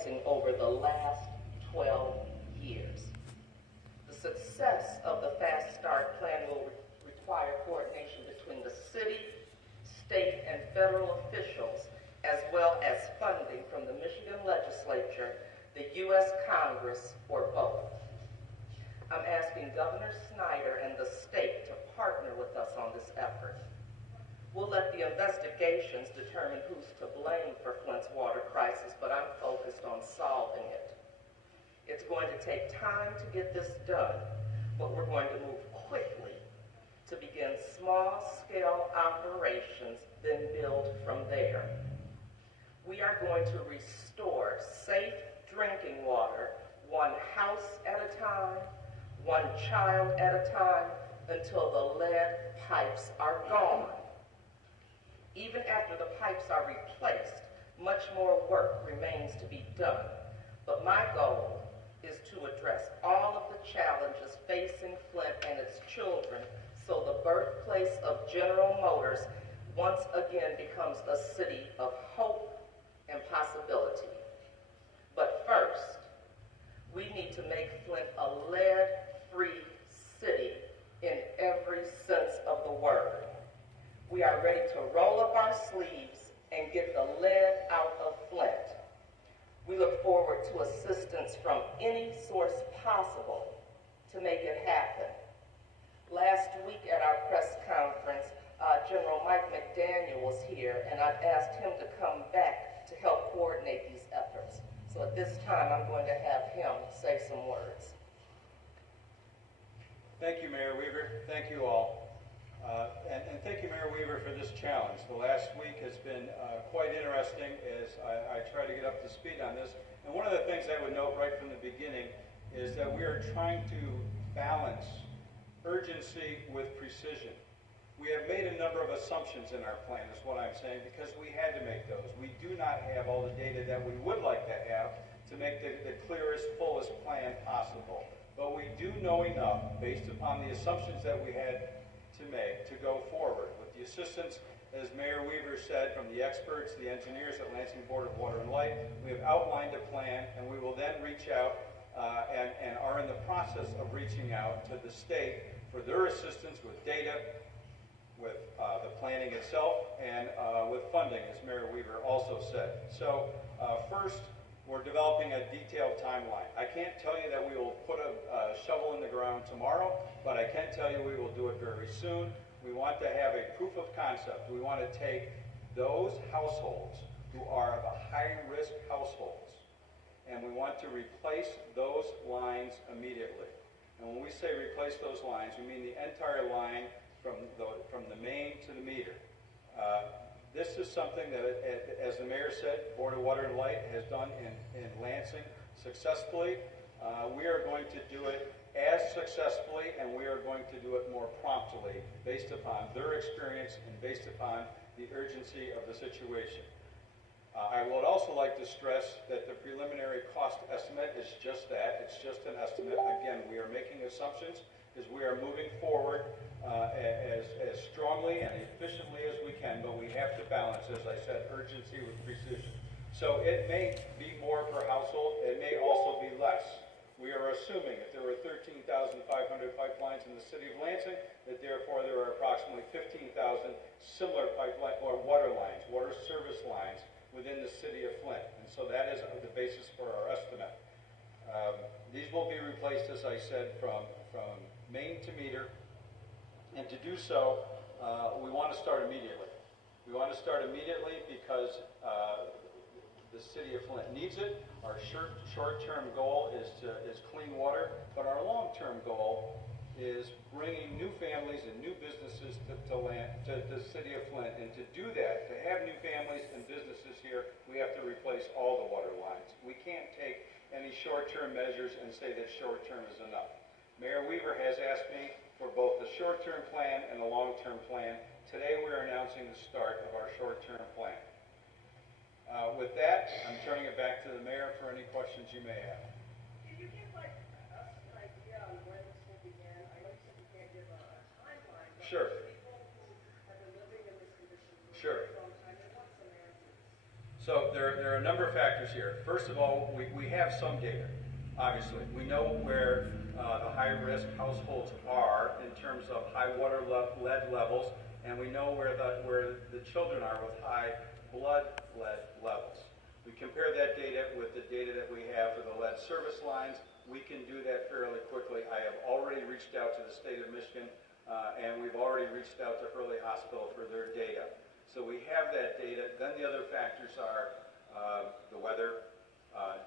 advancing over the last 12 years. The success of the Fast Start plan will require coordination between the city, state, and federal officials, as well as funding from the Michigan legislature, the U.S. Congress, or both. I'm asking Governor Snyder and the state to partner with us on this effort. We'll let the investigations determine who's to blame for Flint's water crisis, but I'm focused on solving it. It's going to take time to get this done, but we're going to move quickly to begin small-scale operations, then build from there. We are going to restore safe drinking water, one house at a time, one child at a time, until the lead pipes are gone. Even after the pipes are replaced, much more work remains to be done. But my goal is to address all of the challenges facing Flint and its children so the birthplace of General Motors once again becomes a city of hope and possibility. But first, we need to make Flint a lead-free city in every sense of the word. We are ready to roll up our sleeves and get the lead out of Flint. We look forward to assistance from any source possible to make it happen. Last week at our press conference, General Mike McDaniel was here, and I've asked him to come back to help coordinate these efforts. So at this time, I'm going to have him say some words. Thank you, Mayor Weaver. Thank you all. And thank you, Mayor Weaver, for this challenge. The last week has been quite interesting as I try to get up to speed on this. And one of the things I would note right from the beginning is that we are trying to balance urgency with precision. We have made a number of assumptions in our plan, is what I'm saying, because we had to make those. We do not have all the data that we would like to have to make the clearest, fullest plan possible. But we do know enough, based upon the assumptions that we had to make, to go forward. With the assistance, as Mayor Weaver said, from the experts, the engineers at Lansing Board of Water and Light, we have outlined a plan, and we will then reach out and are in the process of reaching out to the state for their assistance with data, with the planning itself, and with funding, as Mayor Weaver also said. So first, we're developing a detailed timeline. I can't tell you that we will put a shovel in the ground tomorrow, but I can tell you we will do it very soon. We want to have a proof of concept. We want to take those households who are the high-risk households, and we want to replace those lines immediately. And when we say replace those lines, we mean the entire line from the main to the meter. This is something that, as the mayor said, Board of Water and Light has done in Lansing successfully. We are going to do it as successfully, and we are going to do it more promptly based upon their experience and based upon the urgency of the situation. I would also like to stress that the preliminary cost estimate is just that. It's just an estimate. Again, we are making assumptions as we are moving forward as strongly and efficiently as we can, but we have to balance, as I said, urgency with precision. So it may be more per household. It may also be less. We are assuming if there were 13,500 pipelines in the city of Lansing, that therefore there are approximately 15,000 similar pipeline or water lines, water service lines within the city of Flint. And so that is the basis for our estimate. These will be replaced, as I said, from main to meter. And to do so, we want to start immediately. We want to start immediately because the city of Flint needs it. Our short-term goal is clean water, but our long-term goal is bringing new families and new businesses to the city of Flint. And to do that, to have new families and businesses here, we have to replace all the water lines. We can't take any short-term measures and say that short-term is enough. Mayor Weaver has asked me for both the short-term plan and the long-term plan. Today we're announcing the start of our short-term plan. With that, I'm turning it back to the mayor for any questions you may have. Can you give us an idea on when this will begin? I know you said you can't give a timeline, but Sure. people who have been living in this condition for Sure. a long time, they want some answers. So there are a number of factors here. First of all, we have some data, obviously. We know where the high-risk households are in terms of high lead levels, and we know where the children are with high blood lead levels. We compare that data with the data that we have for the lead service lines. We can do that fairly quickly. I have already reached out to the state of Michigan, and we've already reached out to Hurley Hospital for their data. So we have that data. Then the other factors are the weather,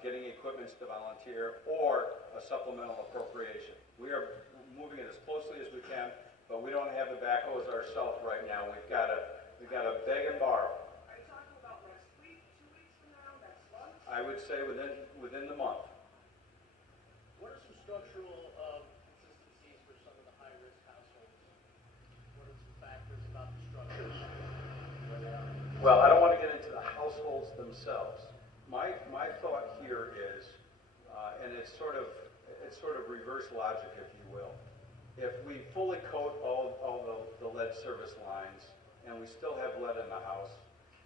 getting equipment to volunteer, or a supplemental appropriation. We are moving it as closely as we can, but we don't have the backhoes ourselves right now. We've got to beg and borrow. Are you talking about next week, 2 weeks from now, next month? I would say within the month. What are some structural consistencies for some of the high-risk households? What are some factors about the structures where they are? Well, I don't want to get into the households themselves. My thought here is, and it's sort of reverse logic, if you will. If we fully coat all the lead service lines and we still have lead in the house,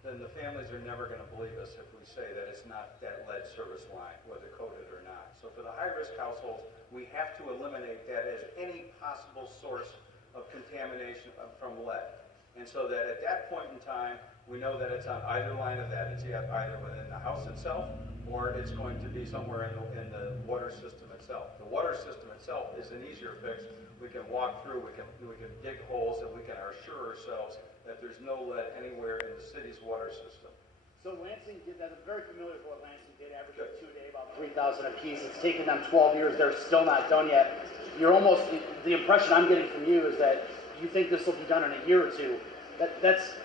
then the families are never going to believe us if we say that it's not that lead service line, whether coated or not. So for the high-risk households, we have to eliminate that as any possible source of contamination from lead. And so that at that point in time, we know that it's on either line of that. It's either within the house itself, or it's going to be somewhere in the water system itself. The water system itself is an easier fix. We can walk through, we can dig holes, and we can assure ourselves that there's no lead anywhere in the city's water system. So Lansing did that. I'm very familiar with what Lansing did, averaging 2 a day, about 3,000 apiece. It's taken them 12 years. They're still not done yet. You're almost, the impression I'm getting from you is that you think this will be done in a year or two. That's,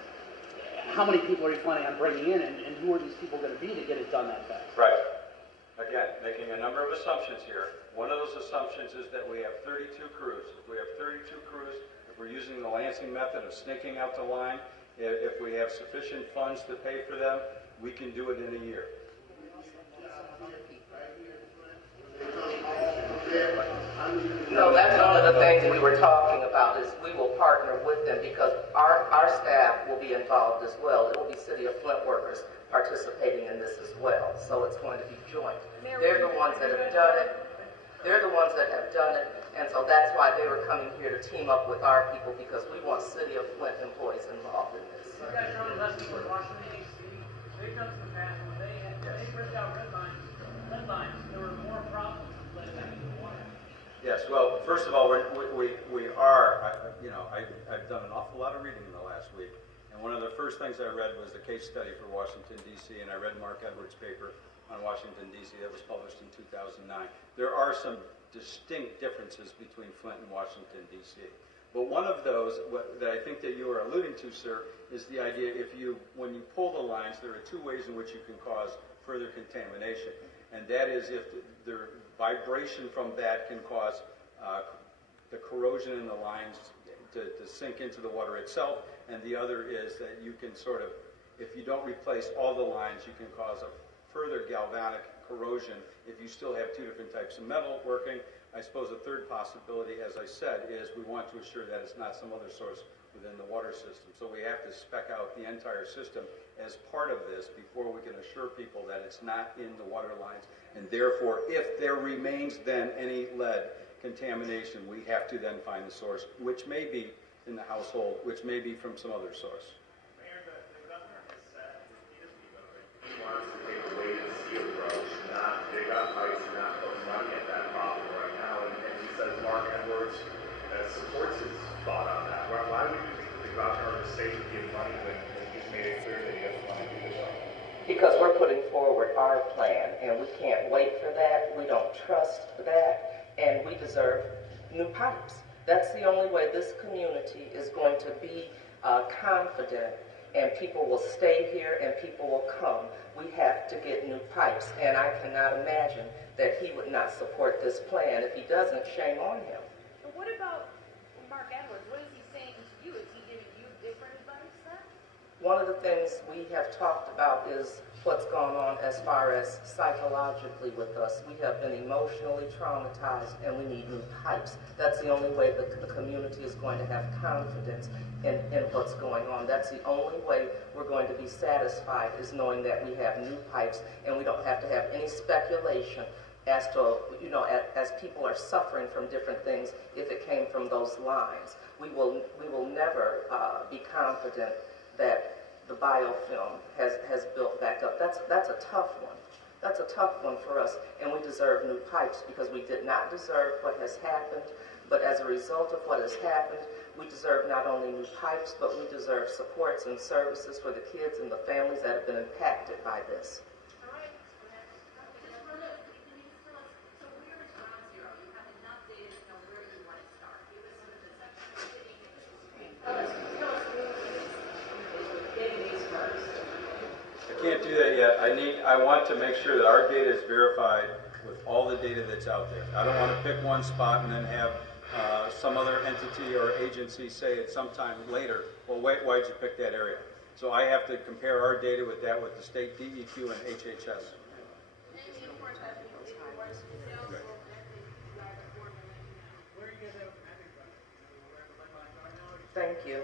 how many people are you planning on bringing in, and who are these people going to be to get it done that fast? Right. Again, making a number of assumptions here. One of those assumptions is that we have 32 crews. If we have 32 crews, if we're using the Lansing method of snaking out the line, if we have sufficient funds to pay for them, we can do it in a year. No, that's one of the things we were talking about, is we will partner with them because our staff will be involved as well. It will be City of Flint workers participating in this as well. So it's going to be joint. They're the ones that have done it. They're the ones that have done it. And so that's why they were coming here to team up with our people, because we want City of Flint employees involved in this. You guys are only less people in Washington, D.C. They've done some past when they ripped out lead lines, there were more problems with lead in the water. Yes, well, first of all, I've done an awful lot of reading in the last week, and one of the first things I read was the case study for Washington, D.C., and I read Mark Edwards' paper on Washington, D.C. that was published in 2009. There are some distinct differences between Flint and Washington, D.C. But one of those that I think that you are alluding to, sir, is the idea when you pull the lines, there are two ways in which you can cause further contamination. And that is if the vibration from that can cause the corrosion in the lines to sink into the water itself, and the other is that you can if you don't replace all the lines, you can cause a further galvanic corrosion if you still have two different types of metal working. I suppose a third possibility, as I said, is we want to assure that it's not some other source within the water system. So we have to spec out the entire system as part of this before we can assure people that it's not in the water lines. And therefore, if there remains then any lead contamination, we have to then find the source, which may be in the household, which may be from some other source. Mayor, the governor has said repeatedly he wants to take a wait-and-see approach, not dig up pipes, not put money at that problem right now. And he says Mark Edwards supports his thought on that. Why would you think the governor of the state would give money when he's made it clear that he doesn't want to do this? Because we're putting forward our plan, and we can't wait for that. We don't trust that, and we deserve new pipes. That's the only way this community is going to be confident, and people will stay here and people will come. We have to get new pipes, and I cannot imagine that he would not support this plan. If he doesn't, shame on him. But what about Mark Edwards? What is he saying to you? Is he giving you different advice then? One of the things we have talked about is what's gone on as far as psychologically with us. We have been emotionally traumatized and we need new pipes. That's the only way the community is going to have confidence in what's going on. That's the only way we're going to be satisfied, is knowing that we have new pipes and we don't have to have any speculation as to, as people are suffering from different things if it came from those lines. We will never be confident that the biofilm has built back up. That's a tough one. That's a tough one for us, and we deserve new pipes because we did not deserve what has happened, but as a result of what has happened, we deserve not only new pipes, but we deserve supports and services for the kids and the families that have been impacted by this. All right, just for look, can you tell us, so where is ground zero? You have enough data to know where you want to start. Give us some of the steps you're sitting in. Tell us where you're getting these first. I can't do that yet. I want to make sure that our data is verified with all the data that's out there. I don't want to pick one spot and then have some other entity or agency say at some time later, well, why'd you pick that area? So I have to compare our data with that with the state DEQ and HHS. Thank you.